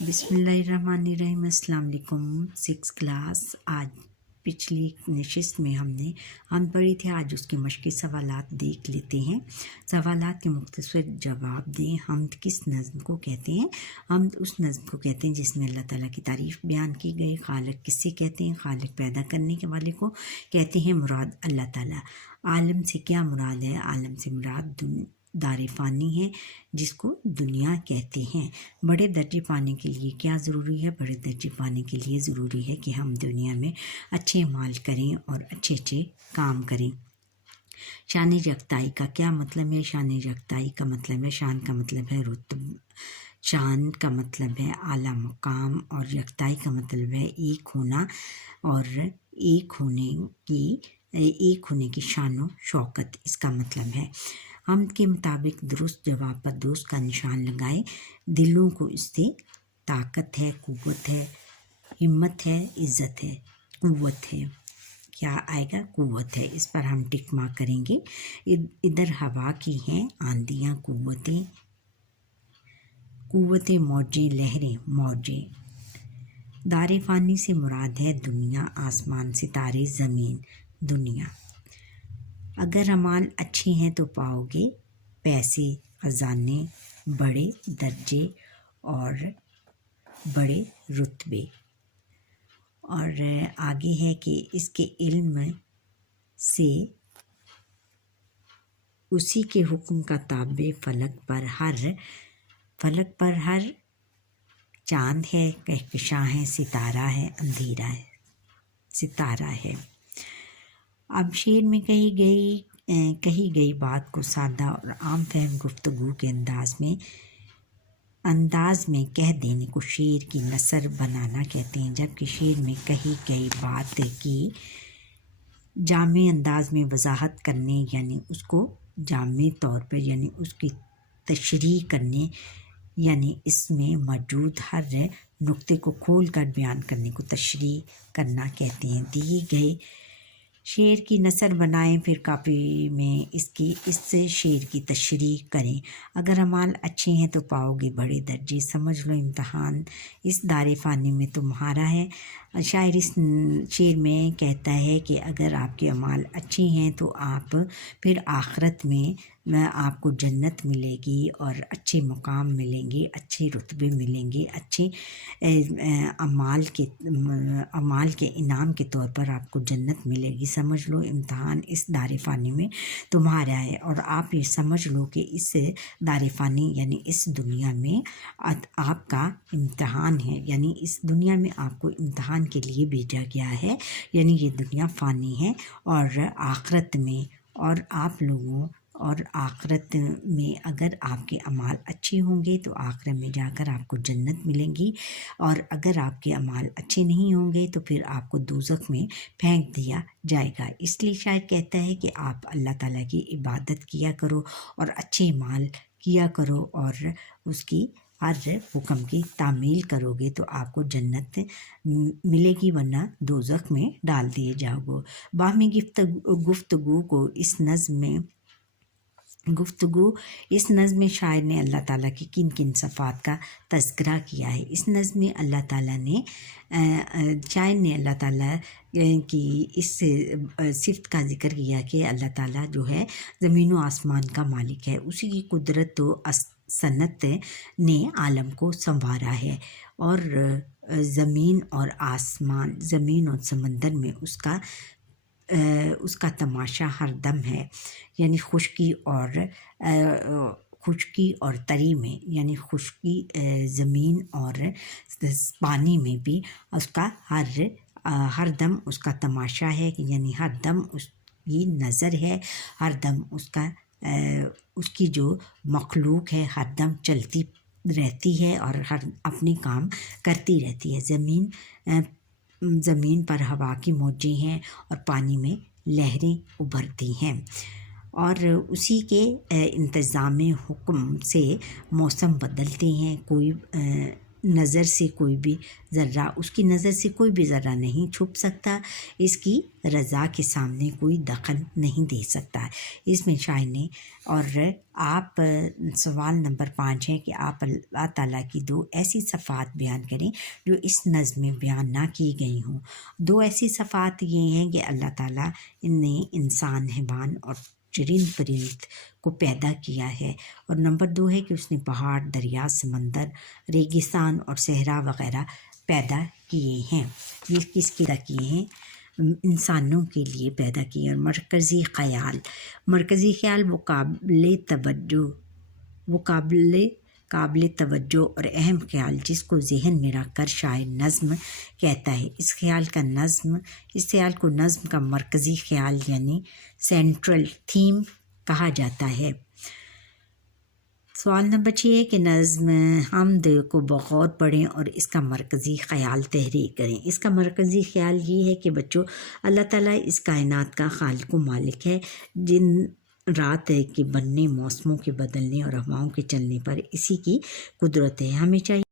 बिस्मिल्लाहिर्रहमानिर्रहीम। अस्सलाम वालेकुम। 6 क्लास। आज पिछली नशिस्त में हम पढ़ी थे, आज उसके मश्क़ी सवालात देख लेते हैं। सवालात के मुख्तसर जवाब दें। हम्द किस नज़्म को कहते हैं? हम्द उस नज़्म को कहते हैं जिसमें अल्लाह ताला की तारीफ़ बयान की गई। खालिक किससे कहते हैं? खालिक पैदा करने के वाले को कहते हैं। मुराद अल्लाह ताला। आलम से क्या मुराद है? आलम से मुराद दार फ़ानी है जिसको दुनिया कहते हैं। बड़े दर्जे पाने के लिए क्या ज़रूरी है? बड़े दर्जे पाने के लिए ज़रूरी है कि हम दुनिया में अच्छे माल करें और अच्छे अच्छे काम करें। शान यकताई का क्या मतलब है? शान यकताई का मतलब है, शान का मतलब है रुतब, शान का मतलब है आला मुकाम, और यकताई का मतलब है एक होना, और एक होने की शान व शौकत इसका मतलब है। हम के मुताबिक दुरुस्त जवाब पर दुरुस्त का निशान लगाएं। दिलों को इससे ताकत है, कुव्वत है, हिम्मत है, इज़्ज़त है, कुव्वत है। क्या आएगा? कुव्वत है। इस पर हम टिक मार्क करेंगे। इधर हवा की हैं आंधियाँ, कुव्वतें मौजें, लहरें मौजें। दार फ़ानी से मुराद है दुनिया, आसमान, सितारे, ज़मीन, दुनिया। अगर अमाल अच्छे हैं तो पाओगे पैसे, ख़जाने, बड़े दर्जे और बड़े रुतबे। और आगे है कि इसके इल्म से उसी के हुक्म का ताबे फलक पर हर चाँद है, कहकशां है, सितारा है, अंधेरा है, सितारा है। अब शेर में कही गई बात को सादा और आम फहम गुफ्तगू के अंदाज में कह देने को शेर की नसर बनाना कहते हैं। जबकि शेर में कही गई बात की जामे अंदाज में वजाहत करने, यानी उसको जामे तौर पर, यानी उसकी तशरीह करने, यानी इसमें मौजूद हर नुक्ते को खोल कर बयान करने को तशरीह करना कहते हैं। दिए गए शेर की नसर बनाएं, फिर कापी में इस शेर की तशरीह करें। अगर अमाल अच्छे हैं तो पाओगे बड़े दर्जे। समझ लो इम्तहान इस दार फ़ानी में तुम्हारा है। शायर इस शेर में कहता है कि अगर आपके अमाल अच्छे हैं तो आप फिर आखिरत में आपको जन्नत मिलेगी और अच्छे मुकाम मिलेंगे, अच्छे रुतबे मिलेंगे, अच्छे अमाल के इनाम के तौर पर आपको जन्नत मिलेगी। समझ लो इम्तहान इस दार फ़ानी में तुम्हारा है। और आप ये समझ लो कि इस दार फ़ानी यानी इस दुनिया में आपका इम्तहान है, यानी इस दुनिया में आपको इम्तहान के लिए भेजा गया है। यानी ये दुनिया फ़ानी है और आखिरत में, और आप लोगों और आखिरत में अगर आपके अमाल अच्छे होंगे तो आखिरत में जाकर आपको जन्नत मिलेगी, और अगर आपके अमाल अच्छे नहीं होंगे तो फिर आपको दोज़ख में फेंक दिया जाएगा। इसलिए शायद कहता है कि आप अल्लाह ताला की इबादत किया करो और अच्छे अमाल किया करो, और उसकी हर हुक्म की तामील करोगे तो आपको जन्नत मिलेगी, वरना दोज़ख में डाल दिए जाओगे। बाहमी गुफ्तगू को इस नज़्म में शायर ने अल्लाह ताला की किन किन सफ़ात का तज़किरा किया है। इस नज़्म में शायर ने अल्लाह ताला की इस सिफ़त का ज़िक्र किया कि अल्लाह ताला जो है ज़मीन व आसमान का मालिक है। उसी की कुदरत व सनत ने आलम को संवारा है, और ज़मीन और आसमान, ज़मीन और समंदर में उसका तमाशा हर दम है। यानी खुशकी और तरी में, यानी खुशकी ज़मीन और पानी में भी उसका हर दम उसका तमाशा है, यानी हर दम उसकी नज़र है, हर दम उसकी जो मखलूक है हर दम चलती रहती है और हर अपने काम करती रहती है। ज़मीन पर हवा की मौजें हैं और पानी में लहरें उभरती हैं, और उसी के इंतज़ाम हुक्म से मौसम बदलते हैं। نظر سے کوئی بھی ذرہ اس کی نظر سے کوئی بھی ذرہ نہیں چھپ سکتا، اس کی رضا کے سامنے کوئی دخل نہیں دے سکتا۔ اس میں شاعر نے اور آپ سوال نمبر 5 ہے کہ آپ اللہ تعالیٰ کی 2 ایسی صفات بیان کریں جو اس نظم میں بیان نہ کی گئی ہوں۔ 2 ایسی صفات یہ ہیں کہ اللہ تعالیٰ نے انسان، حیوان اور چرند پرند کو پیدا کیا ہے، اور نمبر 2 ہے کہ اس نے پہاڑ، دریا، سمندر، ریگستان اور صحرا وغیرہ پیدا کیے ہیں۔ یہ کس کے لیے کیے ہیں؟ انسانوں کے لیے پیدا کیے۔ اور مرکزی خیال وہ قابل توجہ اور اہم خیال جس کو ذہن میں رکھ کر شاعر نظم کہتا ہے۔ اس خیال کو نظم کا مرکزی خیال یعنی سینٹرل تھیم کہا جاتا ہے۔ سوال نمبر 6 ہے کہ نظم حمد کو بغور پڑھیں اور اس کا مرکزی خیال تحریر کریں۔ اس کا مرکزی خیال یہ ہے کہ بچوں، اللہ تعالیٰ اس کائنات کا خالق و مالک ہے۔ جن رات کے بننے، موسموں کے بدلنے اور ہواؤں کے چلنے پر اسی کی قدرت ہے۔ ہمیں چاہیے